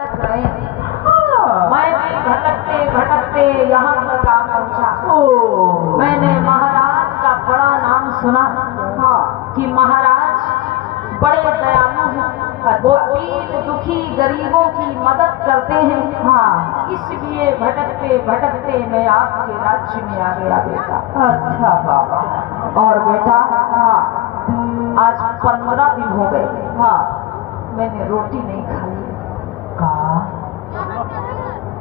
गए। मैं भी भटकते भटकते यहाँ तक आ पहुँचा। मैंने महाराज का बड़ा नाम सुना कि महाराज बड़े दयालु हैं, वो दीन दुखी गरीबों की मदद करते हैं। इसलिए भटकते भटकते मैं आपके राज्य में आ गया बेटा। अच्छा बाबा। और बेटा आज 15 दिन हो गए, मैंने रोटी नहीं खाई।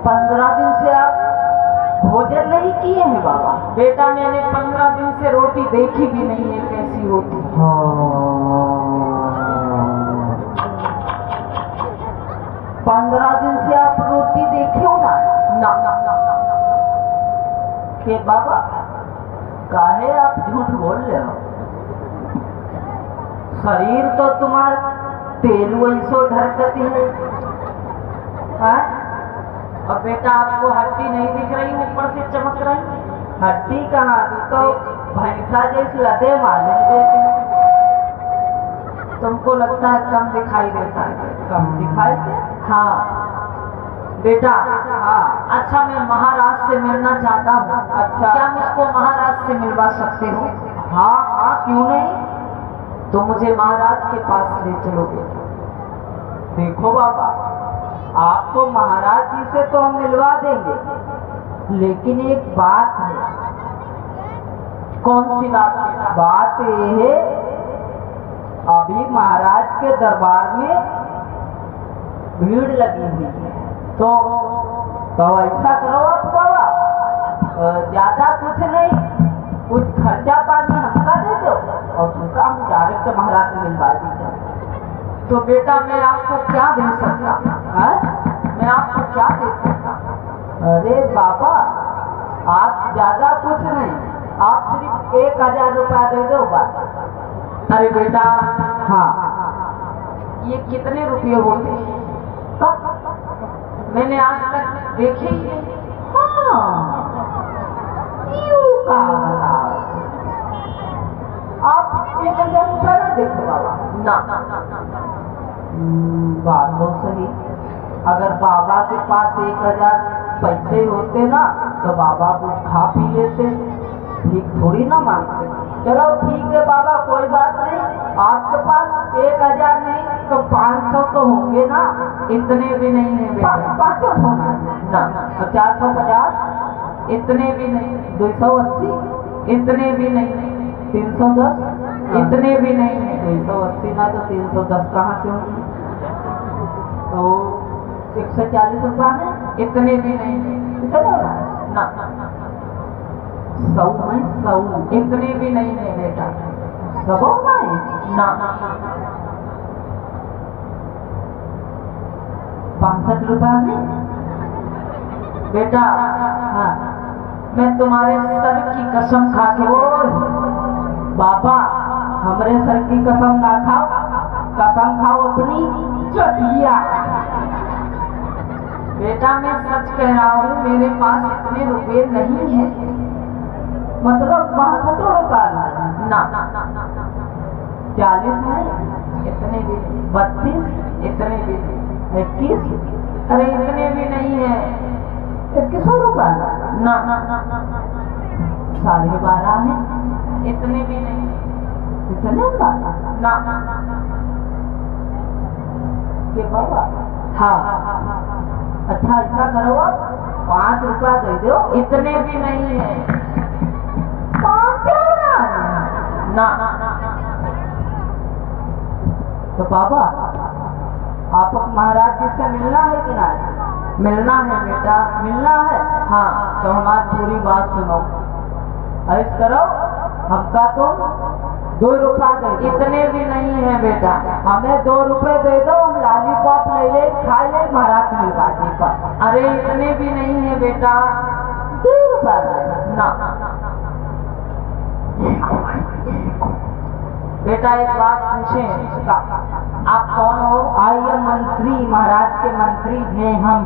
15 दिन से आप भोजन नहीं किए हैं बाबा? बेटा मैंने 15 दिन से रोटी देखी भी नहीं है, कैसी रोटी। 15 दिन से आप रोटी देखे हो ना? के बाबा काहे आप झूठ बोल रहे हो? शरीर तो तुम्हारा तेल वैसो ढरकती है। और बेटा आपको हड्डी नहीं दिख रही, ऊपर से चमक रही? हड्डी कहाँ? तो भैंसा जैसी लदे मालूम देती है। तुमको लगता है कम दिखाई देता है? कम दिखाई दे? हाँ बेटा। अच्छा मैं महाराज से मिलना चाहता हूँ। अच्छा, क्या मुझको महाराज से मिलवा सकते हो? हाँ क्यों नहीं। तो मुझे महाराज के पास ले चलोगे? देखो बाबा, आपको महाराज जी से तो हम मिलवा देंगे, लेकिन एक बात है। कौन सी बात बेटा? बात ये है, अभी महाराज के दरबार में भीड़ लगी हुई है। तो ऐसा करो आप बाबा, ज्यादा कुछ नहीं, कुछ खर्चा पानी हमका दे दो और तुमका हम डायरेक्ट महाराज से मिलवा दीजिए। तो बेटा मैं आपको क्या दे सकता? मैं आपको क्या दे सकता? अरे बाबा, आप ज्यादा कुछ नहीं, आप सिर्फ 1000 रुपया दे दो बस। अरे बेटा हाँ, ये कितने रुपये होते हैं? मैंने आज तक देखे ही नहीं। आप 1000 रुपया ना देखो बाबा। ना बात तो सही। अगर बाबा के पास 1000 पैसे होते ना तो बाबा कुछ खा पी लेते, ठीक थोड़ी ना मांगते। चलो ठीक है बाबा, कोई बात नहीं। आपके पास 1000 नहीं तो 500 तो होंगे ना? इतने भी नहीं है बेटा। 500 होना ना। 450? इतने भी नहीं। 280? इतने भी नहीं। 310? इतने भी नहीं है। 280 ना तो 310 कहाँ से होंगे? तो 140 रुपया है। इतने भी नहीं है। कितने हो रहा है? ना 100 में 100? इतने भी नहीं है बेटा। 100 में ना 65 रुपया नहीं बेटा। हाँ, मैं तुम्हारे सर की कसम खा के बाबा हमरे सर की कसम ना खाओ, कसम खाओ अपनी चटिया। बेटा मैं सच कह रहा हूँ, मेरे पास इतने रुपए नहीं है। मतलब 65 रुपया ना 40 नहीं, इतने भी नहीं। 32, इतने भी नहीं। 21? अरे इतने भी नहीं है। 2100 रुपया ना 12.5 है। इतने भी नहीं। इतने का ना के बाबा? हाँ अच्छा ऐसा करो, आप 5 रुपया दे दो। इतने भी नहीं है। 5 ना तो बाबा आप महाराज जी से मिलना है कि नहीं? मिलना है बेटा। मिलना है। हाँ तो हमारी पूरी बात सुनो। ऐसा करो, हमका तुम 2 रुपया दे दो। इतने भी नहीं है बेटा। हमें 2 रुपए दे दो, हम लॉलीपॉप ले ले, खा ले महाराज मिलवाने पर। अरे इतने भी नहीं है बेटा। 2 रुपया ना बेटा एक बात पूछें, आप कौन हो? आइए मंत्री, महाराज के मंत्री हैं हम।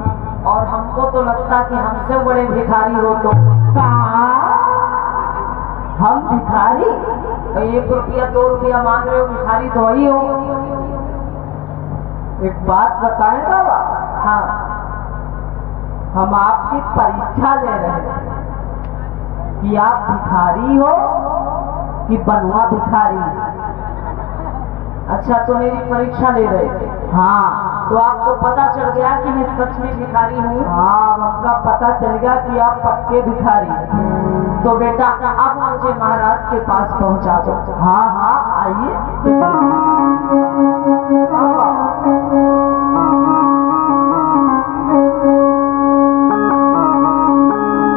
और हमको तो लगता कि हमसे बड़े भिखारी हो। तो कहाँ हम भिखारी? 1 रुपया 2 रुपया मांग रहे हो, भिखारी तो ही हो। एक बात बताएं बाबा, हाँ, हम आपकी परीक्षा ले रहे हैं कि आप भिखारी हो कि बनुआ भिखारी। अच्छा, तो मेरी परीक्षा ले रहे थे। हाँ, तो आपको पता चल गया कि मैं सच में भिखारी हूँ। हाँ, हमका पता चल गया कि आप पक्के भिखारी हैं। तो बेटा अब मुझे महाराज के पास पहुँचा दो। हाँ हाँ, आइए।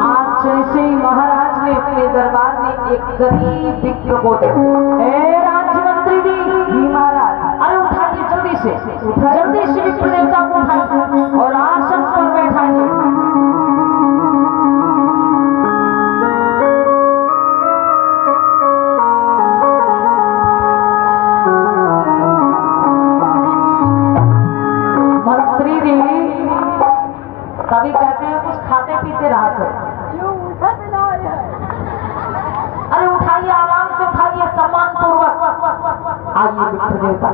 आज जैसे ही महाराज ने अपने दरबार में एक गरीब विप्र को राज्यमंत्री जी महाराज, अरे उठाइए जल्दी से, जल्दी से विप्र देवता को उठाइए और आसन पर बैठाइए। मंत्री जी कभी कहते हैं कुछ खाते पीते रहा करो। अरे उठाइए, आराम से उठाइए, सम्मान पूर्वक आइए विप्र देवता।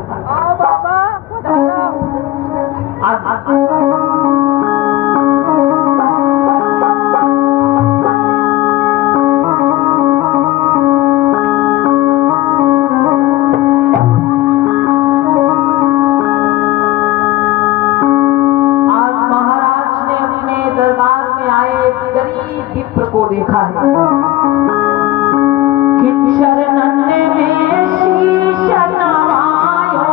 आज महाराज ने अपने दरबार में आए गरीब विप्र को देखा है कि शरणन में शीश नवायो,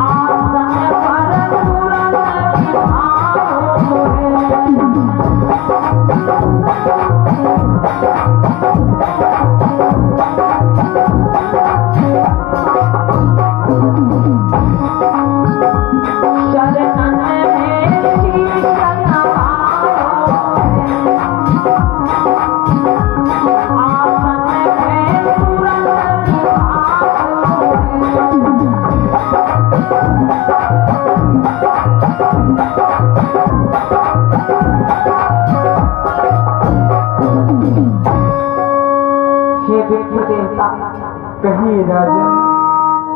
आसन पर तुरंत बिठाओ शरणन में शीश नवायो, आसन पे तुरंत हे विप्र देवता, कहिए राजन।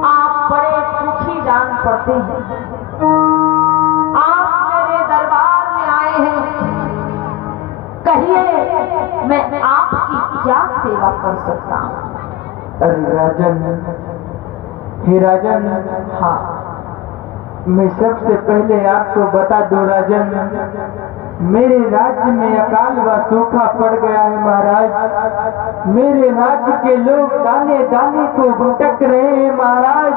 आप बड़े दुखी जान पड़ते हैं। आप मेरे दरबार में आए हैं, कहिए मैं आपकी क्या सेवा कर सकता हूँ। अरे राजन, हे राजन, हाँ, मैं सबसे पहले आपको बता दूं राजन, मेरे राज्य में अकाल व सूखा पड़ गया है महाराज। मेरे राज्य के लोग दाने दाने को भटक रहे हैं महाराज,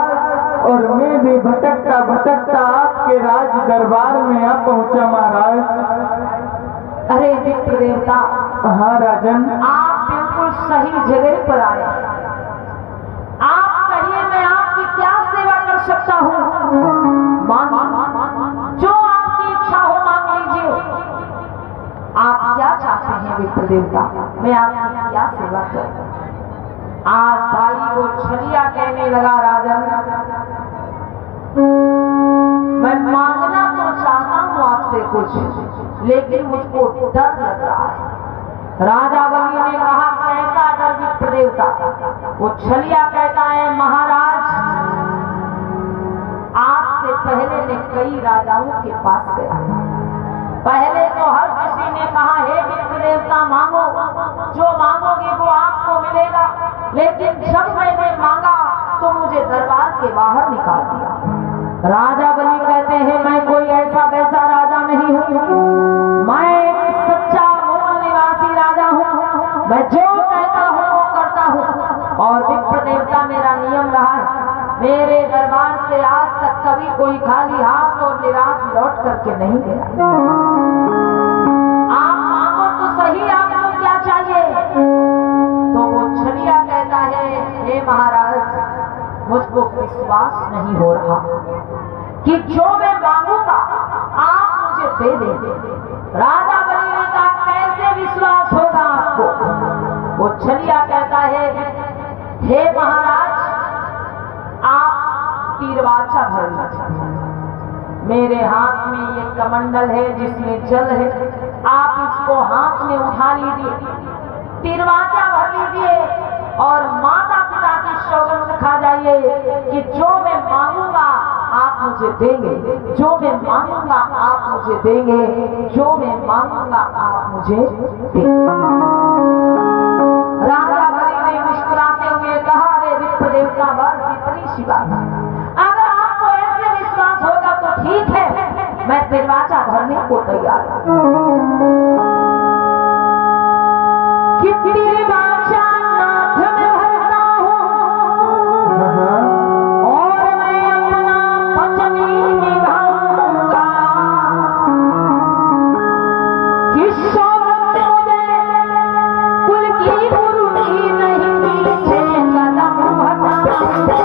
और मैं भी भटकता भटकता आपके राज दरबार में आ पहुंचा महाराज। अरे विप्र देवता, हाँ राजन, आप बिल्कुल सही जगह पर आए हैं। आप कहिए मैं आपकी क्या सेवा कर सकता हूँ। मांगिए, जो आपकी इच्छा हो मांग लीजिए। आप क्या चाहते हैं विप्र देवता, मैं आपकी क्या सेवा करूं। आज भाई वो छलिया कहने लगा, राजन मैं मांगना तो चाहता हूँ आपसे कुछ, लेकिन मुझको डर लग रहा है। राजा बलि ने कहा, कैसा डर विप्र देवता। वो छलिया कहता है, महाराज आज से पहले मैं कई राजाओं के पास गया। पहले तो हर किसी ने कहा, हे विप्र देवता मांगो, जो मांगोगे वो आपको मिलेगा। लेकिन जब मैंने मांगा तो मुझे दरबार के बाहर निकाल दिया। राजा बलि कहते हैं, मैं कोई ऐसा वैसा राजा नहीं हूँ, मैं एक सच्चा मूल निवासी राजा हूँ। मैं जो कहता हूँ वो करता हूँ। और विप्र देवता मेरा नियम रहा है, मेरे दरबार से आज तक कभी कोई खाली हाथ और निराश लौट करके नहीं गया। आप मांगो तो सही, आपको क्या चाहिए। तो वो छलिया कहता है, हे महाराज मुझको विश्वास नहीं हो रहा कि जो मैं मांगूंगा आप मुझे दे देंगे। राजा बलि ने कहा, कैसे विश्वास होगा आपको। वो छलिया कहता है, हे महाराज आप तीरवाचा भर लीजिए। मेरे हाथ में ये कमंडल है जिसमें जल है, आप इसको हाथ में उठा लीजिए, तीरवाचा भर लीजिए और माता पिता की जाइए कि जो मैं मांगूंगा आप मुझे देंगे, जो मैं मांगूंगा आप मुझे देंगे, जो मैं मांगूंगा आप मुझे देंगे। राजा बलि ने मुस्कुराते हुए कहा, अरे विप्र देवता बस इतनी सी बात है, अगर आपको ऐसे विश्वास होगा तो ठीक है, मैं दरवाजा भरने को तैयार हूं। कितनी बाचा नाथ में भरता हूं और मैं अपना पत्नी निभाऊंगा, किस मुझे कुल की गुरुजी नहीं पीछे कदम हटाऊंगा।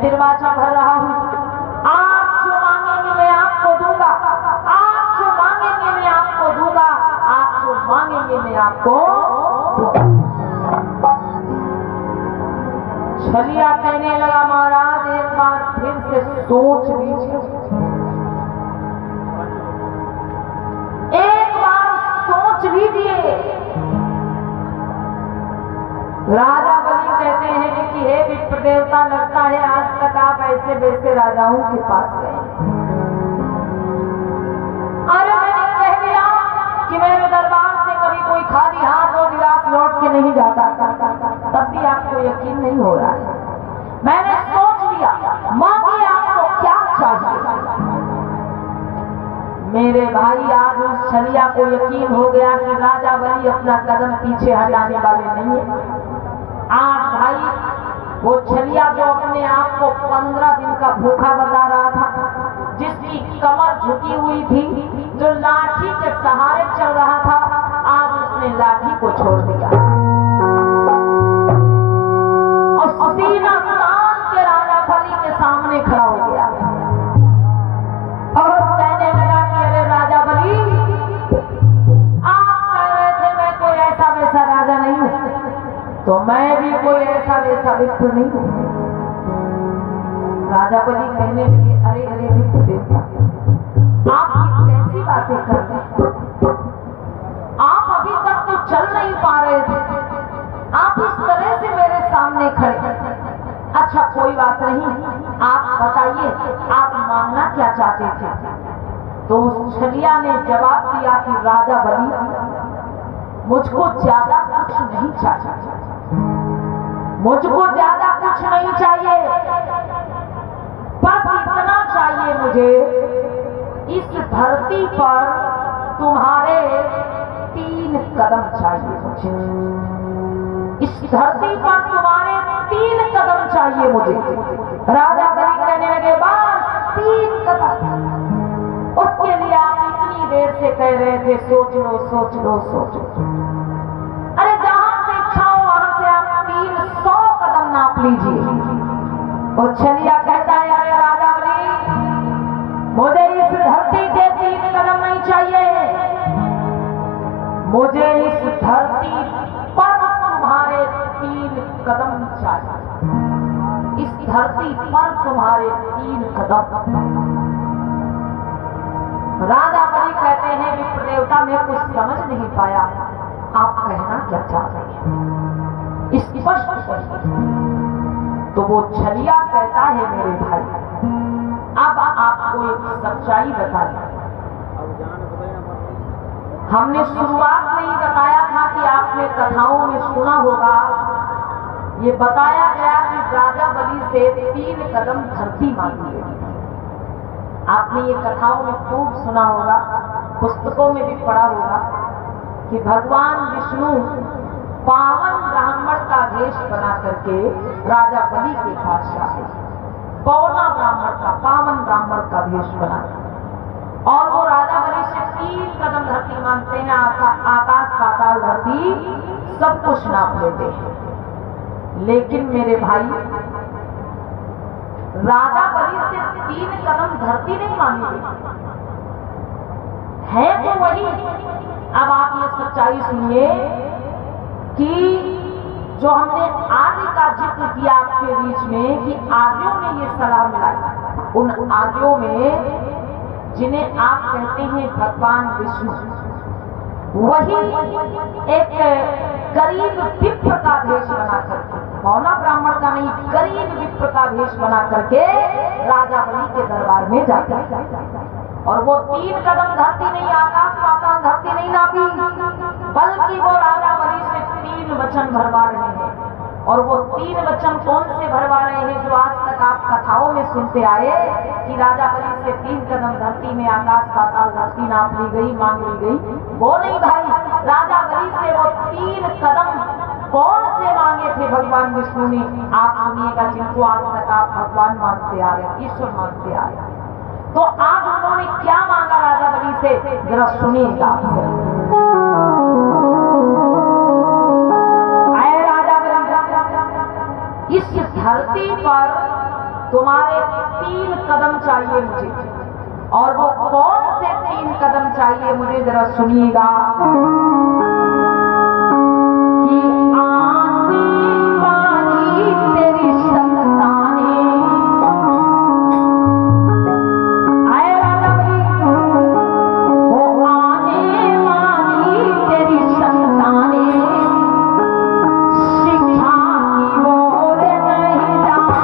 दरवाजा भर रहा हूं, आप जो मांगेंगे मैं आपको दूंगा, आप जो मांगेंगे मैं आपको दूंगा, आप जो मांगेंगे मैं आपको दूंगा। छलिया कहने लगा, महाराज एक बार फिर से सोच लीजिए, एक बार सोच लीजिए। राजा बलि कहते हैं कि हे विप्र देवता, लगता है आज तक आप ऐसे वैसे राजाओं के पास गए। अरे मैंने कह दिया कि मेरे दरबार से कभी कोई खाली हाथ और निराश लौट के नहीं जाता, तब भी आपको यकीन नहीं हो रहा है। मैंने सोच लिया, मांगिए आपको क्या चाहिए। मेरे भाई आज उस छलिया को यकीन हो गया कि राजा बलि अपना कदम पीछे हटाने वाले नहीं है। आज भाई वो छलिया जो अपने आप को 15 दिन का भूखा बता रहा था, जिसकी कमर झुकी हुई थी, जो लाठी के सहारे चल रहा था, आज उसने लाठी को छोड़ दिया और सीना तान के राजा बलि के सामने खड़ा हो गया और कहने लगा कि अरे राजा बलि, आप कह रहे थे मैं कोई ऐसा वैसा राजा नहीं हूं, तो मैं भी कोई ऐसा वैसा विप्र नहीं हूं। राजा बलि कहने लगे, अरे अरे विप्र देवता, आप कैसी बातें कर रहे हैं? आप अभी तक तो चल नहीं पा रहे थे, आप इस तरह से मेरे सामने खड़े। अच्छा कोई बात नहीं, आप बताइए आप मांगना क्या चाहते थे? तो उस छलिया ने जवाब दिया कि राजा बलि, मुझको ज्यादा कुछ नहीं चाहिए, मुझको ज्यादा कुछ नहीं चाहिए, बस इतना चाहिए मुझे, इस धरती पर तुम्हारे 3 कदम चाहिए मुझे, इस धरती पर तुम्हारे 3 कदम चाहिए मुझे। राजा बलि कहने लगे, बस 3 कदम, उसके लिए आप इतनी देर से कह रहे थे सोच लो सोच लो सोच लो। अरे जहां से इच्छा हो वहां से आप 300 कदम नाप लीजिए। और छलिया कहता है, अरे राजा बलि, मुझे इस धरती के 3 कदम नहीं चाहिए, मुझे इस धरती पर तुम्हारे 3 कदम चाहिए, इस धरती पर तुम्हारे 3 कदम। राजा बलि कहते हैं, विप्र देवता मैं कुछ समझ नहीं पाया, आप कहना क्या चाहते हैं? स्पष्ट करिए। तो वो छलिया कहता है मेरे भाई, अब आपको एक सच्चाई बता दी। हमने शुरुआत में ही बताया था कि आपने कथाओं में सुना होगा, ये बताया गया कि राजा बलि से 3 कदम धरती मांगी गई। आपने ये कथाओं में खूब सुना होगा, पुस्तकों में भी पढ़ा होगा कि भगवान विष्णु पावन ब्राह्मण का वेश बना करके राजा बलि के पास आए। पौना ब्राह्मण का, पावन ब्राह्मण का वेश बना, और वो राजा बलि से 3 कदम धरती मांगते हैं। आकाश पाताल धरती सब कुछ नाप लेते हैं। लेकिन मेरे भाई, राजा बलि से 3 कदम धरती नहीं मांगी है तो वही। अब आप ये सच्चाई सुनिए कि जो हमने आर्य का जिक्र किया आपके बीच में कि आर्यों ने ये सलाह मिलाई, उन आर्यों में जिन्हें आप कहते हैं भगवान विष्णु, वही एक गरीब विप्र का भेष बना करके, मौना ब्राह्मण का नहीं, गरीब विप्र का भेष बना करके राजा बलि के दरबार में जाते। और वो 3 कदम धरती नहीं, आकाश पाताल धरती नहीं नापी, बल्कि वो राजा बलि से 3 वचन भरवा रहे हैं। और वो 3 वचन कौन से भरवा रहे हैं जो आज तक आप कथाओं में सुनते आए कि राजा बलि से 3 कदम धरती में आकाश पाताल धरती नाप ली गई, मांग ली गई, वो नहीं भाई। राजा बलि से वो 3 कदम कौन से मांगे थे भगवान विष्णु ने, आप सुनिएगा, जिनको आज तक आप भगवान मानते आ रहे, ईश्वर मानते आ रहे। तो आज उन्होंने क्या मांगा राजा बलि से, जरा सुनिएगा। इस धरती पर तुम्हारे 3 कदम चाहिए मुझे, और वो कौन से 3 कदम चाहिए मुझे, जरा सुनिएगा। कि आने वाली तेरी संतानें, आए राजा बलि, वो आने वाली तेरी संतानें शिक्षा की ओर नहीं जाती।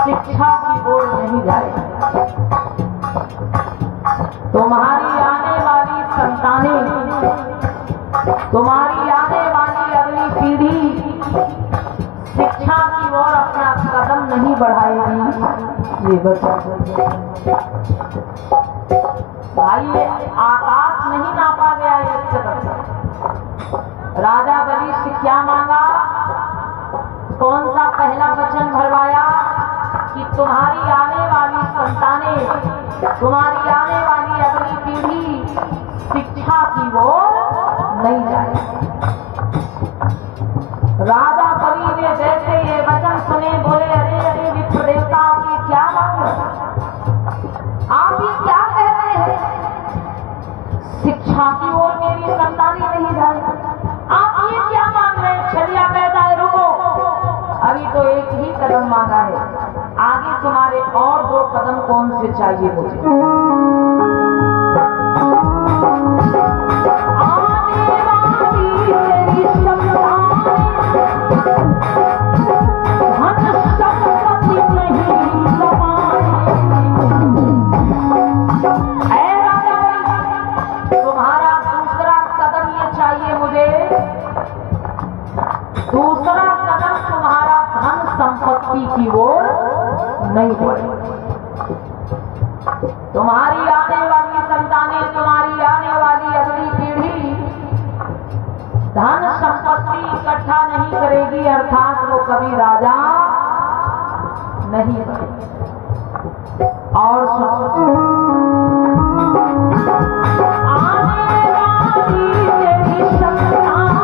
शिक्षा की ओर नहीं जाएगा। तुम्हारी आने वाली संतानें, तुम्हारी आने वाली अगली पीढ़ी शिक्षा की ओर अपना कदम नहीं बढ़ाएगी। ये बच्चा भाई, आकाश नहीं नापा गया 1 कदम। राजा बलि से क्या मांगा, कौन सा पहला वचन भरवाया कि तुम्हारी आने वाली संतानें, तुम्हारी आने वाली अगली पीढ़ी शिक्षा की ओर नहीं जाए। राजा बलि ने जैसे ये वचन सुने, बोले अरे अरे विप्र देवता, आप ये क्या मांग रहे हैं, आप ये क्या कह रहे हैं, शिक्षा की ओर मेरी संतानें नहीं जाए, आप ये क्या मांग रहे हैं। छलिया कहता है रुको, अभी तो 1 ही कदम मांगा है, आगे तुम्हारे और 2 कदम कौन से चाहिए मुझे। आने वाली तेरी संतानें धन संपत्ति नहीं कमाएंगे। ऐ राजा बलि, तुम्हारा दूसरा कदम ये चाहिए मुझे, दूसरा कदम तुम्हारा धन संपत्ति की ओर नहीं बढ़े। तुम्हारी आने वाली संतानें, तुम्हारी आने वाली अगली पीढ़ी धन संपत्ति इकट्ठा नहीं करेगी, अर्थात वो कभी राजा नहीं बने। और आने वाली तेरी संतान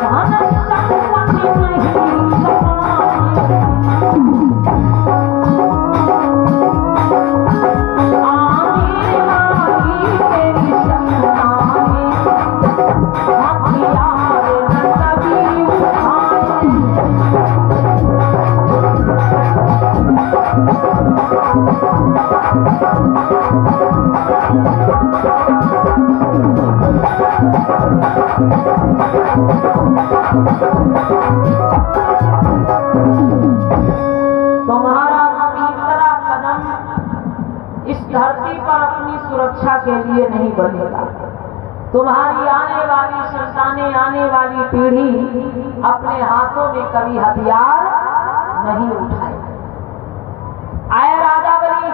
धन संपत्ति नहीं तुम्हारा तीसरा कदम इस धरती पर अपनी सुरक्षा के लिए नहीं बढ़ेगा। तुम्हारी आने वाली संतानें, आने वाली पीढ़ी अपने हाथों में कभी हथियार नहीं उठाए। आए राजा बलि,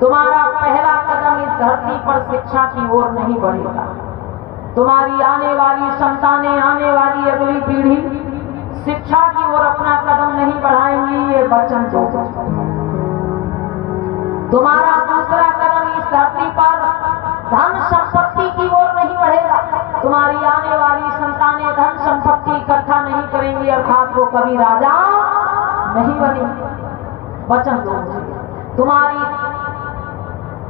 तुम्हारा पहला कदम इस धरती पर शिक्षा की ओर नहीं बढ़ेगा। तुम्हारी आने वाली संतानें, आने वाली अगली पीढ़ी शिक्षा की ओर अपना कदम नहीं बढ़ाएंगी, ये वचन दो। तुम्हारा दूसरा कदम इस धरती पर धन संपत्ति की ओर नहीं बढ़ेगा। तुम्हारी आने वाली संतानें धन संपत्ति इकट्ठा नहीं करेंगी, अर्थात वो कभी राजा नहीं बनेंगे। वचन दो मुझे। तुम्हारी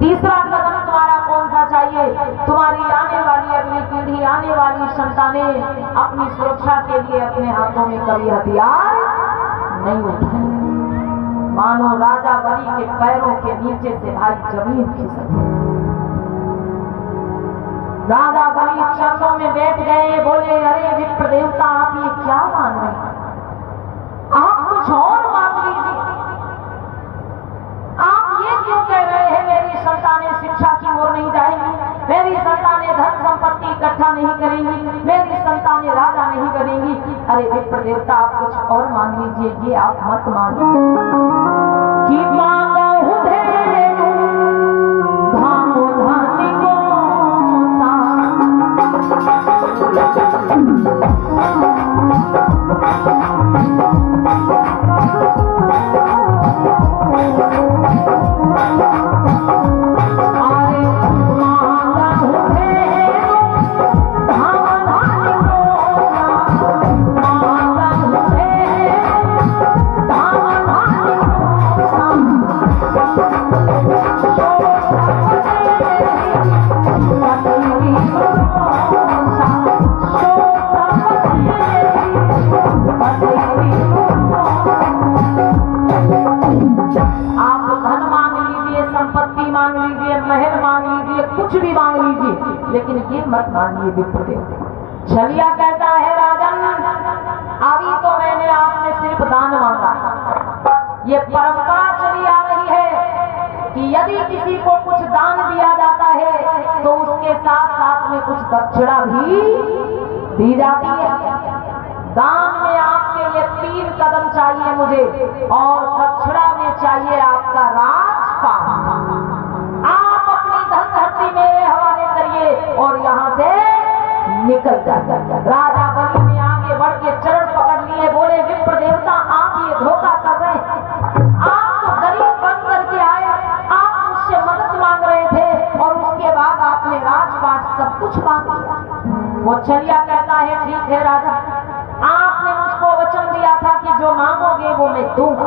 तीसरा कदम तुम्हारा कौन सा चाहिए? तुम्हारी आने वाली अगली पीढ़ी, आने वाली संतानें अपनी सुरक्षा के लिए अपने हाथों में कभी हथियार नहीं उठाए। मानो राजा बलि के पैरों के नीचे से भाई जमीन खिसक। राजा बलि चरणों में बैठ गए, बोले अरे विप्र देवता, आप ये क्या मांग रहे हैं? आप कुछ और मांग लीजिए। आप ये क्यों कह रहे हैं मेरी संतानें शिक्षा की ओर नहीं जाएंगी, मेरी संतानें धन संपत्ति इकट्ठा नहीं करेंगी, मेरी संतानें राजा नहीं बनेंगी? अरे विप्र देवता, आप कुछ और मांग लीजिए, ये आप मत मांगिए। कि मांगा हूं धेनु धाम धानी को लेकिन ये मत मानिए विप्र देवता। छलिया कहता है राजन, अभी तो मैंने आपसे सिर्फ दान मांगा। ये परंपरा चली आ रही है कि यदि किसी को कुछ दान दिया जाता है तो उसके साथ साथ में कुछ दक्षिणा भी दी जाती है। दान में आपके लिए 3 कदम चाहिए मुझे, और दक्षिणा में चाहिए आपका राजपाट। आप अपनी धन धरती मेरे हवाले करिए और यहाँ से निकल जाइए। राजा बलि ने आगे बढ़ के चरण पकड़ लिए, बोले विप्र देवता, आप ये धोखा कर रहे हैं। आप तो गरीब बन करके आए, आप मुझसे मदद मांग रहे थे और उसके बाद आपने राजपाट सब कुछ मांग लिया। वो छलिया कहता है ठीक है राजा, आपने मुझको वचन दिया था कि जो मांगोगे वो मैं दूंगा।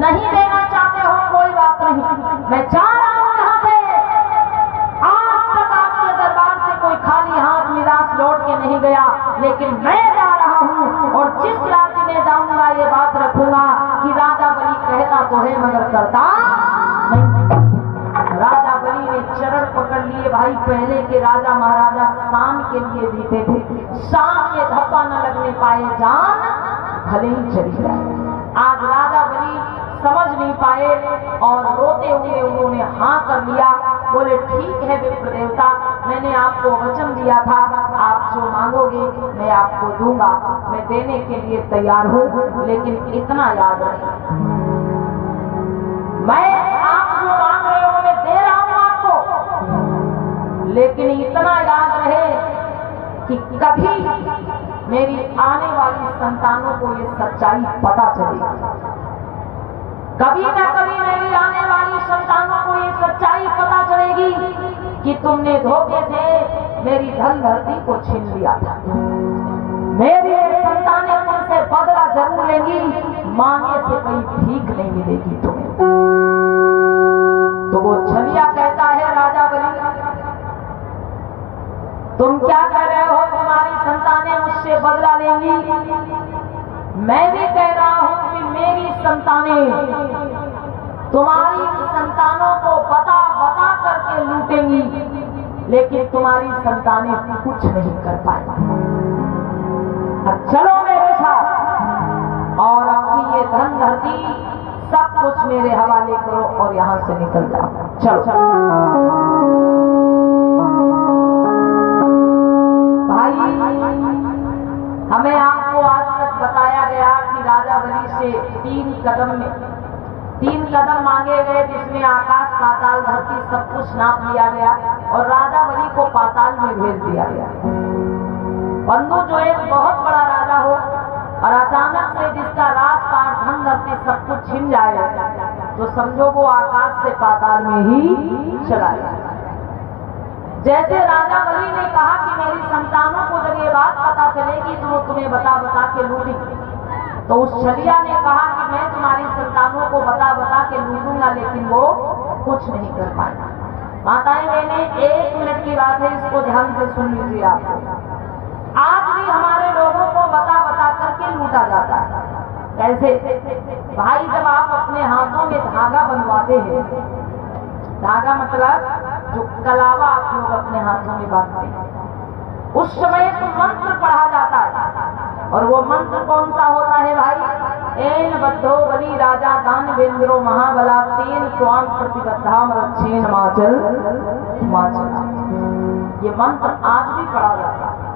नहीं देना चाहते हो कोई बात नहीं, मैं जा रहा हूं यहाँ से। आज तक आपके दरबार से कोई खाली हाथ निराश लौट के नहीं गया, लेकिन मैं जा रहा हूँ और जिस राज्य में जाऊंगा ये बात रखूंगा कि राजा बलि कहता तो है मगर करता नहीं। राजा बलि ने चरण पकड़ लिए। भाई पहले के राजा महाराजा शान के लिए जीते थे, शान में धप्पा न लगने पाए, जान भले ही चली जाए। आज राजा बलि समझ नहीं पाए और रोते हुए उन्होंने हाँ कर लिया। बोले ठीक है विप्र देवता, मैंने आपको वचन दिया था, आप जो मांगोगे मैं आपको दूंगा, मैं देने के लिए तैयार हूँ, लेकिन इतना याद रहे, मैं आप जो मांग रहे हो मैं दे रहा हूँ आपको, लेकिन इतना याद रहे कि कभी मेरी आने वाली संतानों को ये सच्चाई पता चलेगी। कभी न कभी मेरी आने वाली संतानों को ये सच्चाई पता चलेगी कि तुमने धोखे से मेरी धन धरती को छीन लिया था। मेरी संतानें तुमसे बदला जरूर लेंगी, मांगे से कोई भीख नहीं मिलेगी तुम्हें। तो वो छलिया कहता है राजा बलि, तुम क्या कह रहे हो तुम्हारी संतानें मुझसे बदला लेंगी? मैं भी कह रहा हूं कि मेरी संतानें तुम्हारी संतानों को बता बता करके लूटेंगी, लेकिन तुम्हारी संतानें कुछ नहीं कर पाएंगी। चलो मेरे साथ और अपनी ये धन धरती सब कुछ मेरे हवाले करो और यहां से निकल जाओ। चलो भाई, हमें आपको आज तक बताया गया कि राजा बलि से 3 कदम मांगे गए, जिसमें आकाश पाताल धरती सब कुछ नाप लिया गया और राजा बलि को पाताल में भेज दिया गया। बंधु, जो एक बहुत बड़ा राजा हो और अचानक से जिसका राजपाट धन धरती सब कुछ छिन जाए, तो समझो वो आकाश से पाताल में ही चला जाए। जैसे राजा बलि ने कहा कि मेरी संतानों को जब ये बात पता चलेगी तो वो तुम्हें बता बता के लूटेंगी, तो उस छलिया ने कहा कि मैं तुम्हारी संतानों को बता बता के लूटूंगा, लेकिन वो कुछ नहीं कर पाएगा। माताएं बहनें, 1 मिनट की बात है, इसको ध्यान से सुन लीजिए। आप आज भी हमारे लोगों को बता बता करके लूटा जाता है। कैसे? भाई, जब आप अपने हाथों में धागा बनवाते हैं, धागा मतलब जो कलावा आप लोग अपने हाथों में बांधते हैं, उस समय एक मंत्र पढ़ा जाता है। और वो मंत्र कौन सा होता है भाई? एन बद्धो बलि राजा दानवेंद्रो महाबला तेन स्वाम प्रतिबद्धाम रक्षेन माचल माचल। ये मंत्र आज भी पढ़ा जाता है।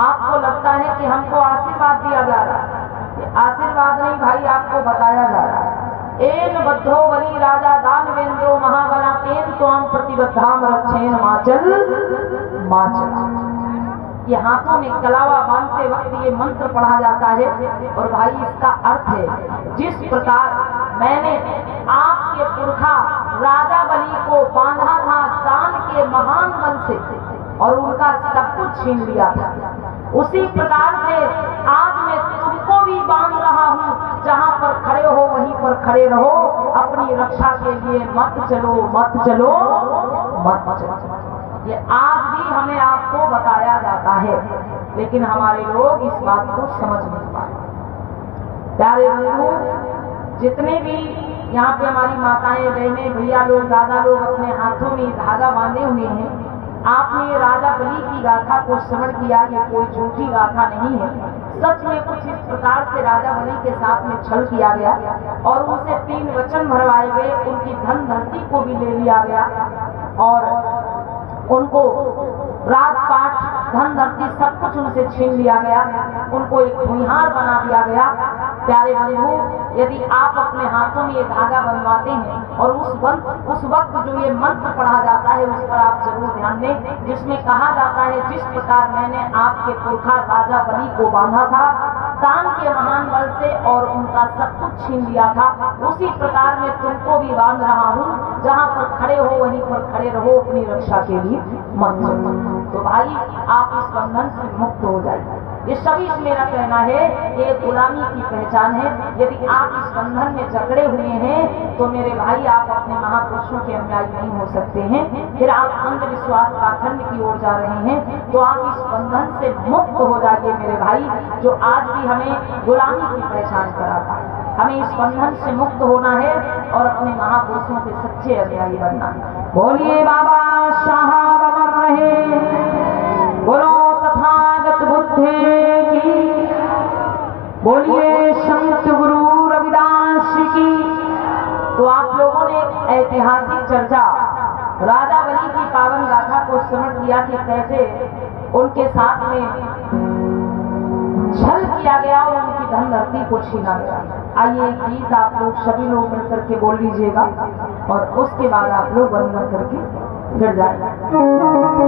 आपको लगता है कि हमको आशीर्वाद दिया जा रहा है, आशीर्वाद नहीं भाई, आपको बताया जा रहा है। एन बद्धो बलि राजा दानवेंद्रो महाबला तेन स्वाम प्रतिबद्धाम रक्षेन माचल माचल। ये हाथों में कलावा बांधते वक्त ये मंत्र पढ़ा जाता है। और भाई, इसका अर्थ है, जिस प्रकार मैंने आपके पुरखा राजा बलि को बांधा था दान के महान बल से और उनका सब कुछ छीन लिया था, उसी प्रकार से आज मैं तुमको भी बांध रहा हूं। जहां पर खड़े हो वहीं पर खड़े रहो, अपनी रक्षा के लिए मत चलो मत चलो मत चलो। ये आज भी हमें आपको बताया जाता है, लेकिन हमारे लोग इस बात को समझ नहीं पाते। प्यारे बंधु, जितने भी यहाँ पे हमारी माताएं बहनें भैया लोग दादा लोग अपने हाथों में धागा बांधे हुए हैं, आपने राजा बलि की गाथा को श्रवण किया। ये कोई झूठी गाथा नहीं है, सच में कुछ इस प्रकार से राजा बलि के साथ में छल किया गया और उनसे 3 वचन भरवाए गए। उनकी धन धरती को भी ले लिया गया और उनको राजपाट धन धरती सब कुछ उनसे छीन लिया गया, उनको एक भूमिहार बना दिया गया। प्यारे बंधु, यदि आप अपने हाथों में ये धागा बनवाते हैं और उस वक्त जो ये मंत्र पढ़ा जाता है उस पर आप जरूर ध्यान दें, जिसमें कहा जाता है जिस प्रकार मैंने आपके पुरखा राजा बलि को बांधा था दान के महान बल से और उनका सब कुछ छीन लिया था, उसी प्रकार मैं तुमको भी बांध रहा हूँ। जहाँ पर खड़े हो वहीं पर खड़े रहो, अपनी रक्षा के लिए मत चलो। तो भाई, आप इस बंधन से मुक्त हो जाइए। ये सभी मेरा कहना है, ये गुलामी की पहचान है। यदि आप इस बंधन में जकड़े हुए हैं तो मेरे भाई, आप अपने महापुरुषों के अनुयायी नहीं हो सकते हैं। फिर आप अंधविश्वास पाखंड की ओर जा रहे हैं, तो आप इस बंधन से मुक्त हो जाइए मेरे भाई, जो आज भी हमें गुलामी की पहचान कराता है। हमें इस बंधन से मुक्त होना है और अपने महापुरुषों के सच्चे अनुयायी बनना है। बोलिए बाबा साहब अमर रहे, बोलो तथागत बुद्धे की, बोलिए संत गुरु रविदास की। तो आप लोगों ने एक ऐतिहासिक चर्चा राजा बलि की पावन गाथा को श्रवण किया कि कैसे उनके साथ में छल किया गया और उनकी धन धरती को छीना गया। आइए एक गीत आप लोग सभी लोग मिलकर के बोल लीजिएगा और उसके बाद आप लोग वंदन करके फिर जाएंगे।